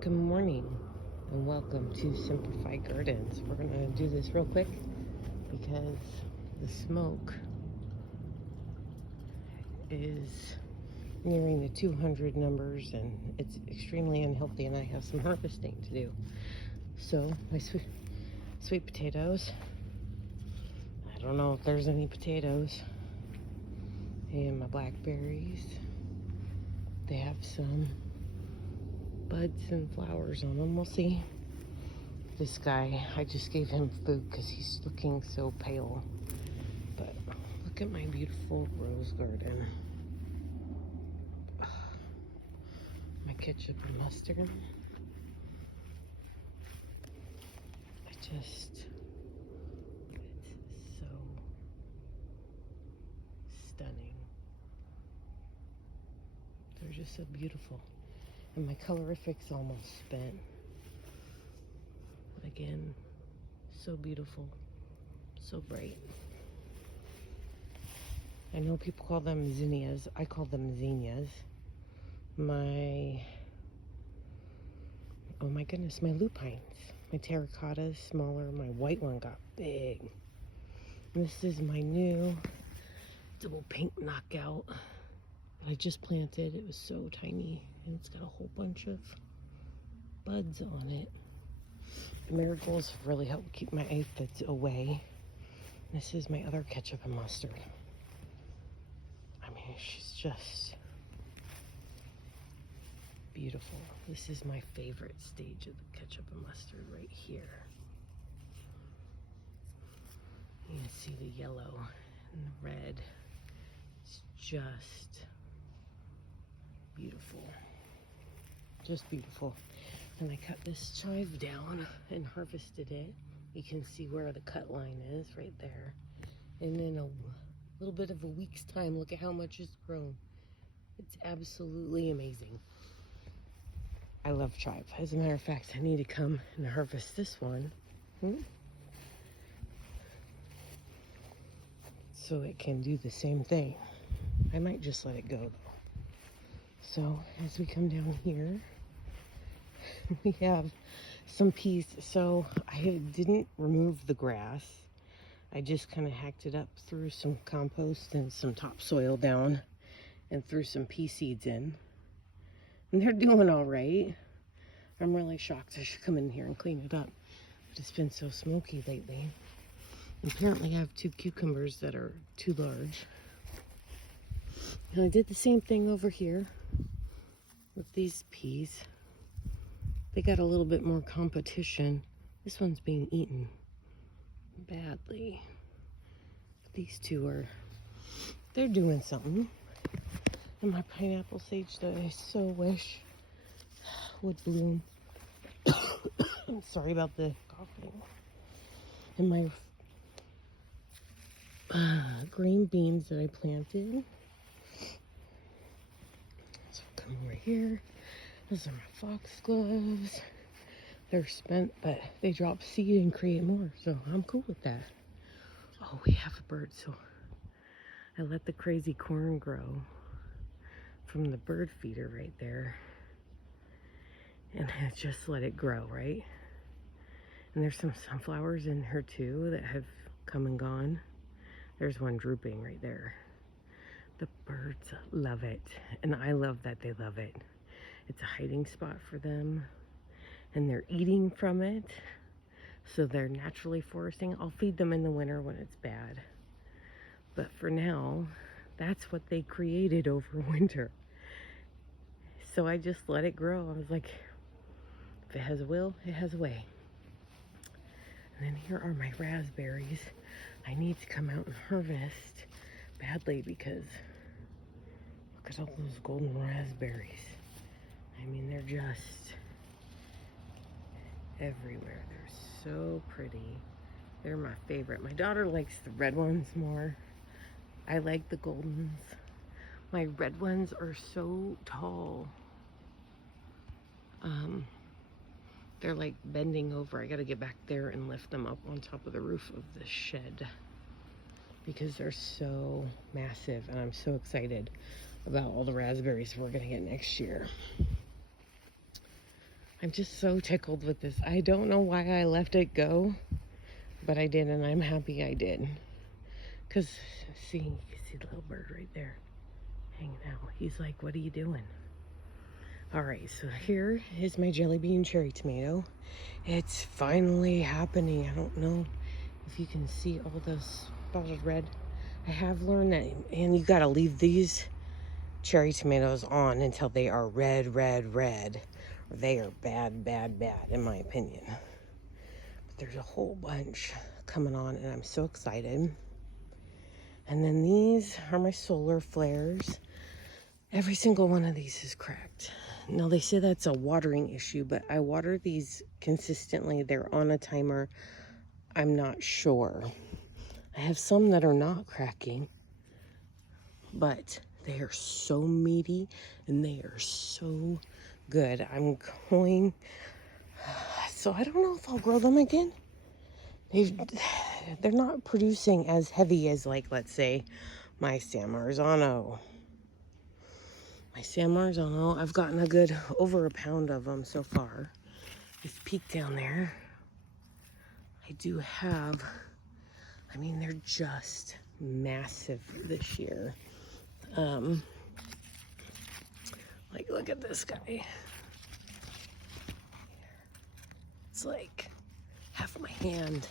Good morning and welcome to Simplified Gardens. We're going to do this real quick because the smoke is nearing the 200 numbers and it's extremely unhealthy, and I have some harvesting to do. So my sweet potatoes, I don't know if there's any potatoes, and my blackberries, they have some buds and flowers on them. We'll see. This guy, I just gave him food because he's looking so pale. But look at my beautiful rose garden. My ketchup and mustard. It's so stunning. They're just so beautiful. And my colorific's almost spent. But again, so beautiful, so bright. I know people call them zinnias. I call them zinnias. Oh my goodness, my lupines. My terracotta is smaller. My white one got big. And this is my new double pink knockout that I just planted. It was so tiny, and it's got a whole bunch of buds on it. The marigolds have really helped keep my aphids away. This is my other ketchup and mustard. I mean, she's just beautiful. This is my favorite stage of the ketchup and mustard right here. You can see the yellow and the red. It's just beautiful. Just beautiful. And I cut this chive down and harvested it. You can see where the cut line is right there. And in a little bit of a week's time, look at how much it's grown. It's absolutely amazing. I love chive. As a matter of fact, I need to come and harvest this one. So it can do the same thing. I might just let it go though. So as we come down here, we have some peas. So I didn't remove the grass. I just kind of hacked it up, threw some compost and some topsoil down, and threw some pea seeds in. And they're doing all right. I'm really shocked. I should come in here and clean it up. But it's been so smoky lately. Apparently I have 2 cucumbers that are too large. And I did the same thing over here with these peas. They got a little bit more competition. This one's being eaten badly. But these two they're doing something. And my pineapple sage that I so wish would bloom. I'm sorry about the coughing. And my green beans that I planted. So come over here. Those are my foxgloves. They're spent, but they drop seed and create more, so I'm cool with that. Oh, we have a bird, so I let the crazy corn grow from the bird feeder right there. And I just let it grow, right? And there's some sunflowers in her too that have come and gone. There's one drooping right there. The birds love it, and I love that they love it. It's a hiding spot for them, and they're eating from it, so they're naturally foresting. I'll feed them in the winter when it's bad, but for now, that's what they created over winter. So I just let it grow. I was like, if it has a will, it has a way. And then here are my raspberries. I need to come out and harvest badly because look at all those golden raspberries. I mean, they're just everywhere. They're so pretty. They're my favorite. My daughter likes the red ones more. I like the goldens. My red ones are so tall. They're like bending over. I gotta get back there and lift them up on top of the roof of the shed because they're so massive, and I'm so excited about all the raspberries we're gonna get next year. I'm just so tickled with this. I don't know why I let it go, but I did, and I'm happy I did. Because, see, you can see the little bird right there hanging out. He's like, what are you doing? All right, so here is my jelly bean cherry tomato. It's finally happening. I don't know if you can see all those spotted red. I have learned that, and you got to leave these cherry tomatoes on until they are red, red, red. Or they are bad, bad, bad, in my opinion. But there's a whole bunch coming on, and I'm so excited. And then these are my solar flares. Every single one of these is cracked. Now, they say that's a watering issue, but I water these consistently. They're on a timer. I'm not sure. I have some that are not cracking, but they are so meaty and they are so good. I'm going, so I don't know if I'll grow them again. They're not producing as heavy as, like, let's say, my San Marzano. My San Marzano, I've gotten a good over a pound of them so far. This peak down there, I do have, I mean, they're just massive this year. Like, look at this guy. It's like half my hand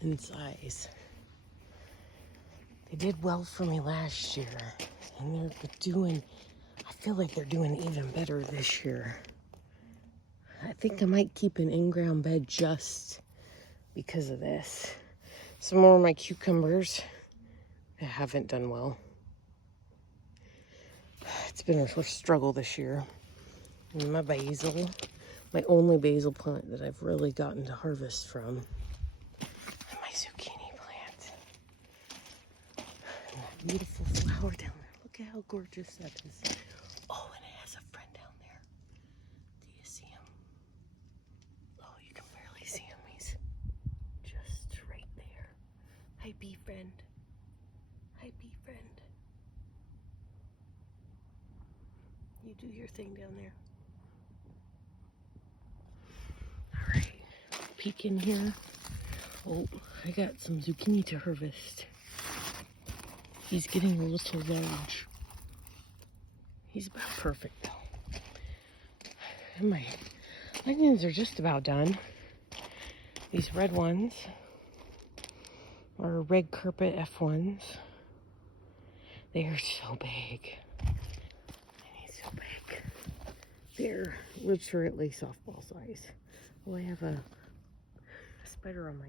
in size. They did well for me last year, and they're doing, I feel like they're doing even better this year. I think I might keep an in-ground bed just because of this. Some more of my cucumbers that haven't done well. It's been a struggle this year. And my basil, my only basil plant that I've really gotten to harvest from. And my zucchini plant. And that beautiful flower down there. Look at how gorgeous that is. Oh, and it has a friend down there. Do you see him? Oh, you can barely see him. He's just right there. Hi, bee friend. Hi, bee friend. You do your thing down there. All right, peek in here. Oh, I got some zucchini to harvest. He's getting a little large. He's about perfect though. And my onions are just about done. These red ones are red carpet F1s. They are so big. So big. They're literally softball size. Oh, I have a spider on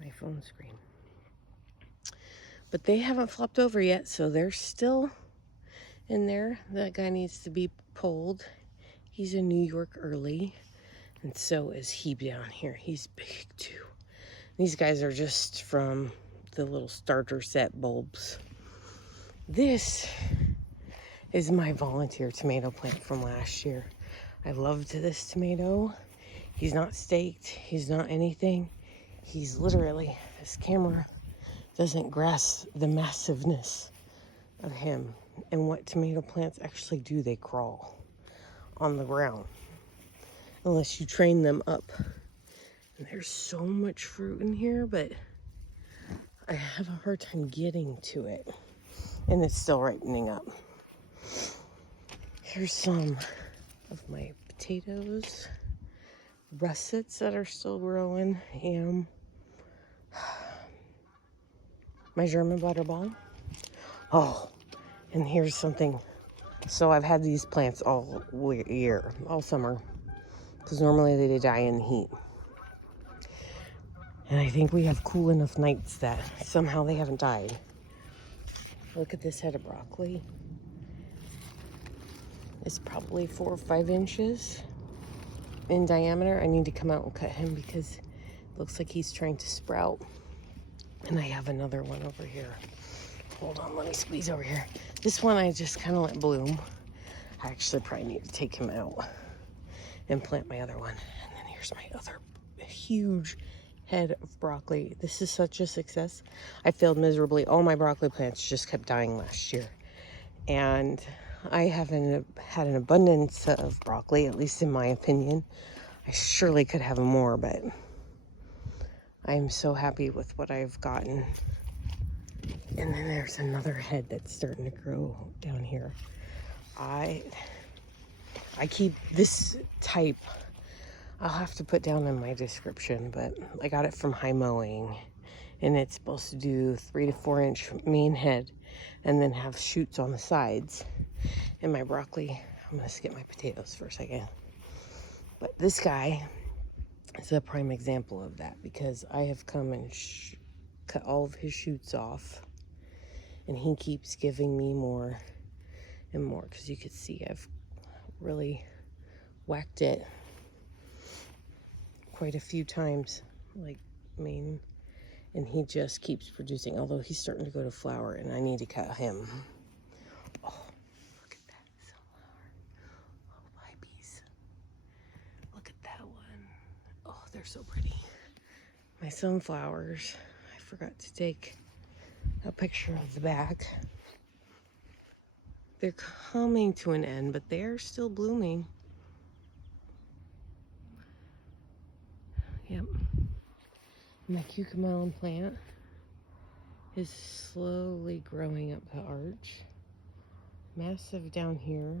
my phone screen. But they haven't flopped over yet, so they're still in there. That guy needs to be pulled. He's in New York early, and so is he down here. He's big too. These guys are just from the little starter set bulbs. This is my volunteer tomato plant from last year. I loved this tomato. He's not staked. He's not anything. He's literally, this camera doesn't grasp the massiveness of him. And what tomato plants actually do, they crawl on the ground. Unless you train them up. And there's so much fruit in here, but I have a hard time getting to it. And it's still ripening up. Here's some of my potatoes, russets that are still growing, and my German butterball. Oh, and here's something. So I've had these plants all year, all summer, because normally they die in the heat. And I think we have cool enough nights that somehow they haven't died. Look at this head of broccoli. It's probably 4 or 5 inches in diameter. I need to come out and cut him because it looks like he's trying to sprout. And I have another one over here. Hold on, let me squeeze over here. This one I just kind of let bloom. I actually probably need to take him out and plant my other one. And then here's my other huge head of broccoli. This is such a success. I failed miserably. All my broccoli plants just kept dying last year. And I haven't had an abundance of broccoli, at least in my opinion. I surely could have more, but I'm so happy with what I've gotten. And then there's another head that's starting to grow down here. I keep this type, I'll have to put down in my description, but I got it from High Mowing, and it's supposed to do 3 to 4 inch main head and then have shoots on the sides. And my broccoli, I'm gonna skip my potatoes for a second. But this guy is a prime example of that, because I have come and cut all of his shoots off, and he keeps giving me more and more, because you can see I've really whacked it quite a few times, like and he just keeps producing, although he's starting to go to flower, and I need to cut him. Oh, look at that sunflower. Oh, hi bees. Look at that one. Oh, they're so pretty. My sunflowers, I forgot to take a picture of the back. They're coming to an end, but they're still blooming. Yep. My cucamelon plant is slowly growing up the arch. Massive down here.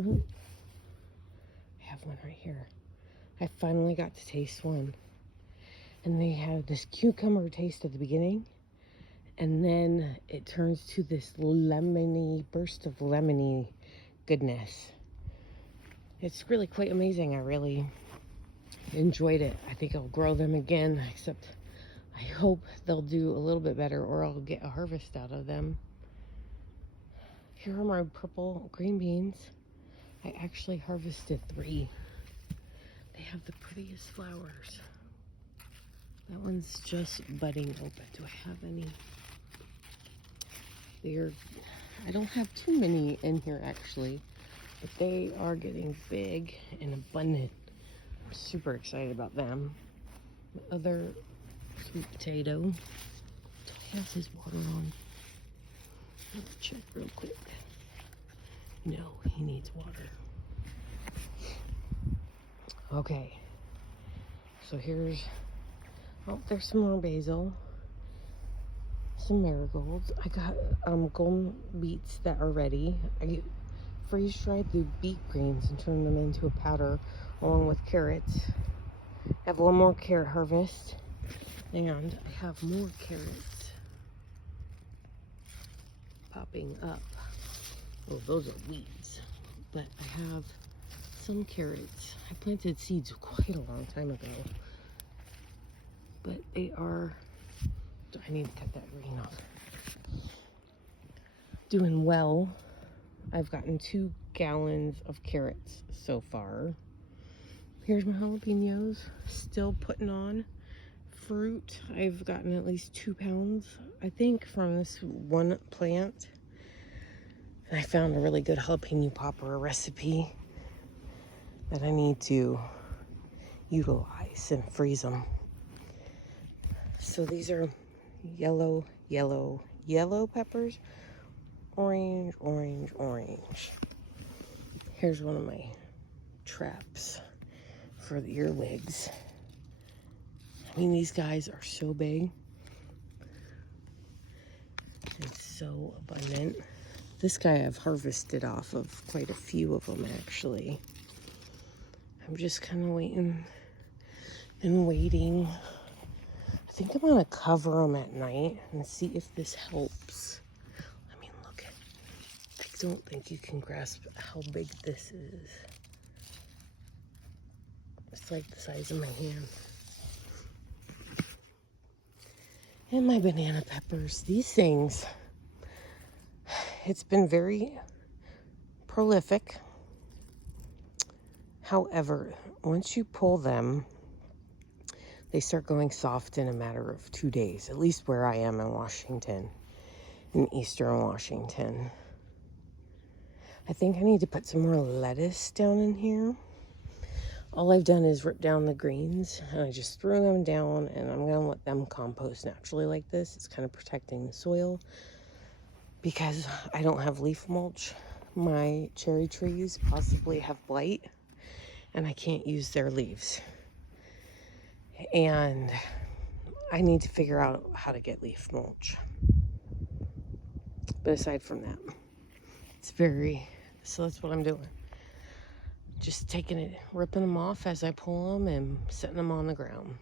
Ooh. I have one right here. I finally got to taste one. And they have this cucumber taste at the beginning, and then it turns to this lemony burst of lemony goodness. It's really quite amazing. I really enjoyed it. I think I'll grow them again, except I hope they'll do a little bit better, or I'll get a harvest out of them. Here are my purple green beans. I actually harvested 3. They have the prettiest flowers. That one's just budding open. Do I have any? I don't have too many in here actually, but they are getting big and abundant. I'm super excited about them. The other sweet potato has his water on. Let's check real quick. No, he needs water. Okay, so here's, oh, there's some more basil, some marigolds. I got golden beets that are ready. I freeze-dried the beet greens and turned them into a powder along with carrots. I have one more carrot harvest, and I have more carrots popping up. Oh, those are weeds, but I have some carrots. I planted seeds quite a long time ago, but they are, I need to cut that green off. Doing well. I've gotten 2 gallons of carrots so far. Here's my jalapenos, still putting on. Fruit, I've gotten at least 2 pounds, I think, from this one plant. And I found a really good jalapeno popper recipe that I need to utilize and freeze them. So these are yellow peppers. Orange, orange, orange. Here's one of my traps for the earwigs. I mean, these guys are so big and so abundant. This guy I've harvested off of quite a few of them actually. I'm just kind of waiting and waiting. I think I'm gonna cover them at night and see if this helps. I mean, look, I don't think you can grasp how big this is. It's like the size of my hand. And my banana peppers, these things, it's been very prolific. However, once you pull them, they start going soft in a matter of 2 days, at least where I am in Washington, in Eastern Washington. I think I need to put some more lettuce down in here. All I've done is rip down the greens, and I just threw them down, and I'm gonna let them compost naturally like this. It's kind of protecting the soil because I don't have leaf mulch. my cherry trees possibly have blight and I can't use their leaves. And I need to figure out how to get leaf mulch. But aside from that, so that's what I'm doing. Just taking it, ripping them off as I pull them and setting them on the ground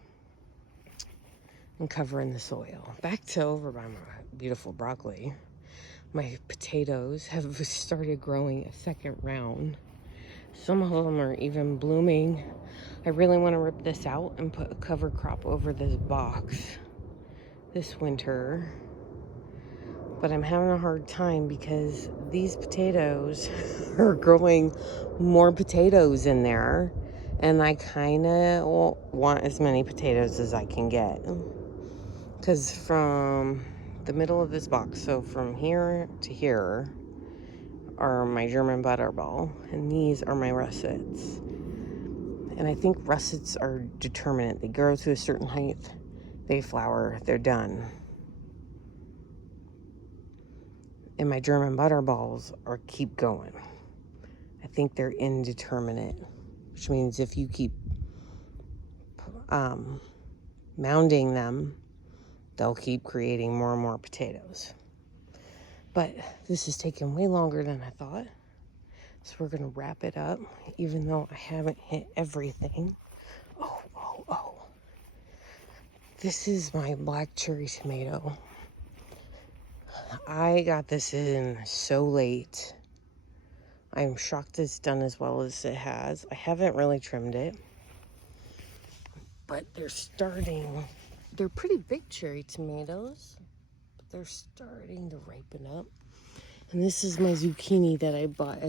and covering the soil. Back to over by my beautiful broccoli. My potatoes have started growing a second round. Some of them are even blooming. I really want to rip this out and put a cover crop over this box this winter. But I'm having a hard time because these potatoes are growing more potatoes in there. And I kind of want as many potatoes as I can get. Because from the middle of this box, so from here to here, are my German butterball. And these are my russets. And I think russets are determinate. They grow to a certain height, they flower, they're done. And my German butterballs are keep going. I think they're indeterminate, which means if you keep mounding them, they'll keep creating more and more potatoes. But this is taking way longer than I thought. So we're going to wrap it up, even though I haven't hit everything. Oh. This is my black cherry tomato. I got this in so late. I'm shocked it's done as well as it has. I haven't really trimmed it. But they're pretty big cherry tomatoes. But they're starting to ripen up. And this is my zucchini that I bought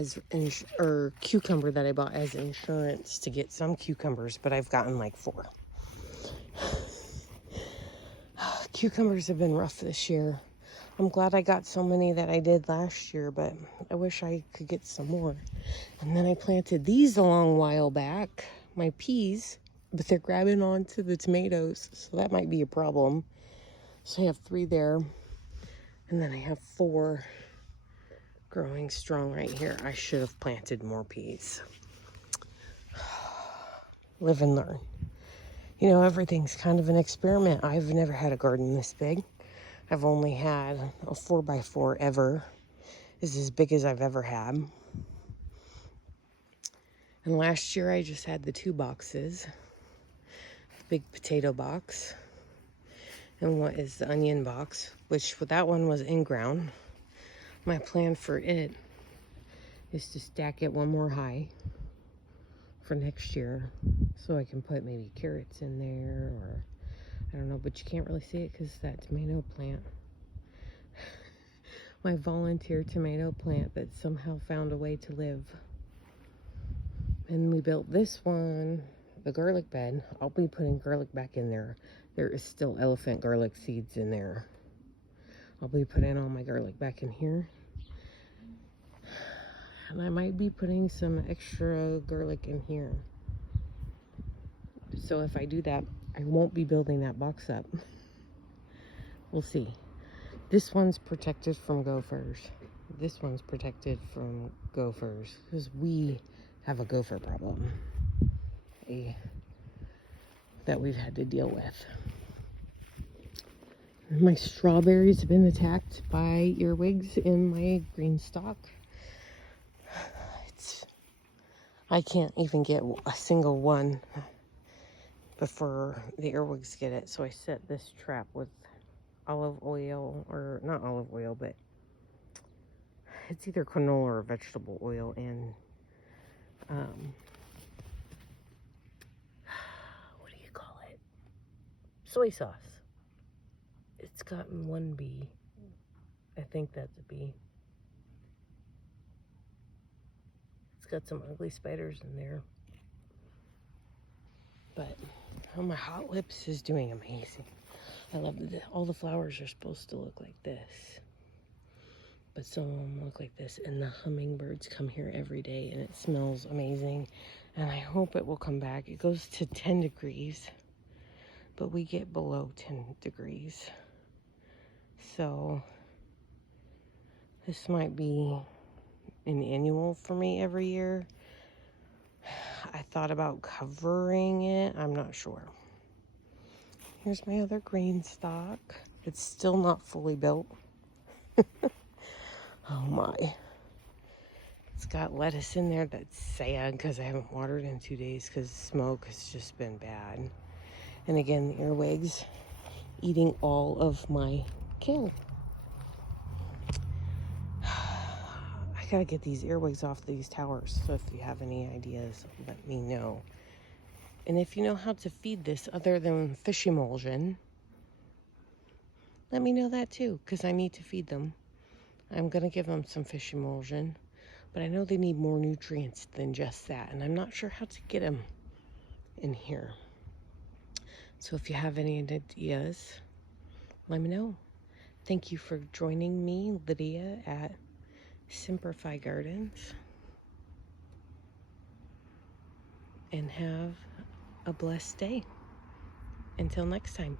or cucumber that I bought as insurance to get some cucumbers, but I've gotten like 4. Cucumbers have been rough this year. I'm glad I got so many that I did last year, but I wish I could get some more. And then I planted these a long while back, my peas, but they're grabbing onto the tomatoes, so that might be a problem. So I have 3 there, and then I have 4 growing strong right here. I should have planted more peas. Live and learn. You know, everything's kind of an experiment. I've never had a garden this big. I've only had a 4x4 ever. This is as big as I've ever had. And last year I just had the 2 boxes. The big potato box. And what is the onion box, which that one was in ground. My plan for it is to stack it one more high for next year. So I can put maybe carrots in there, or I don't know, but you can't really see it because that tomato plant. My volunteer tomato plant that somehow found a way to live. And we built this one, the garlic bed. I'll be putting garlic back in there. There is still elephant garlic seeds in there. I'll be putting all my garlic back in here. And I might be putting some extra garlic in here. So if I do that, I won't be building that box up. We'll see. This one's protected from gophers. This one's protected from gophers because we have a gopher problem that we've had to deal with. My strawberries have been attacked by earwigs in my green stalk. I can't even get a single one before the earwigs get it. So I set this trap with olive oil, or not olive oil, but it's either canola or vegetable oil, and what do you call it? Soy sauce. It's gotten 1 bee. I think that's a bee. It's got some ugly spiders in there. But my hot lips is doing amazing. I love it. All the flowers are supposed to look like this, but some of them look like this. And the hummingbirds come here every day, and it smells amazing. And I hope it will come back. It goes to 10 degrees, but we get below 10 degrees. So this might be an annual for me every year. I thought about covering it. I'm not sure. Here's my other green stock. It's still not fully built. Oh my. It's got lettuce in there that's sad because I haven't watered in 2 days because smoke has just been bad. And again, the earwigs eating all of my kale. I gotta get these earwigs off these towers. So if you have any ideas, let me know. And if you know how to feed this other than fish emulsion, let me know that too, because I need to feed them. I'm gonna give them some fish emulsion, but I know they need more nutrients than just that, and I'm not sure how to get them in here. So if you have any ideas, let me know. Thank you for joining me, Lydia, at Simplify Gardens. And have a blessed day. Until next time.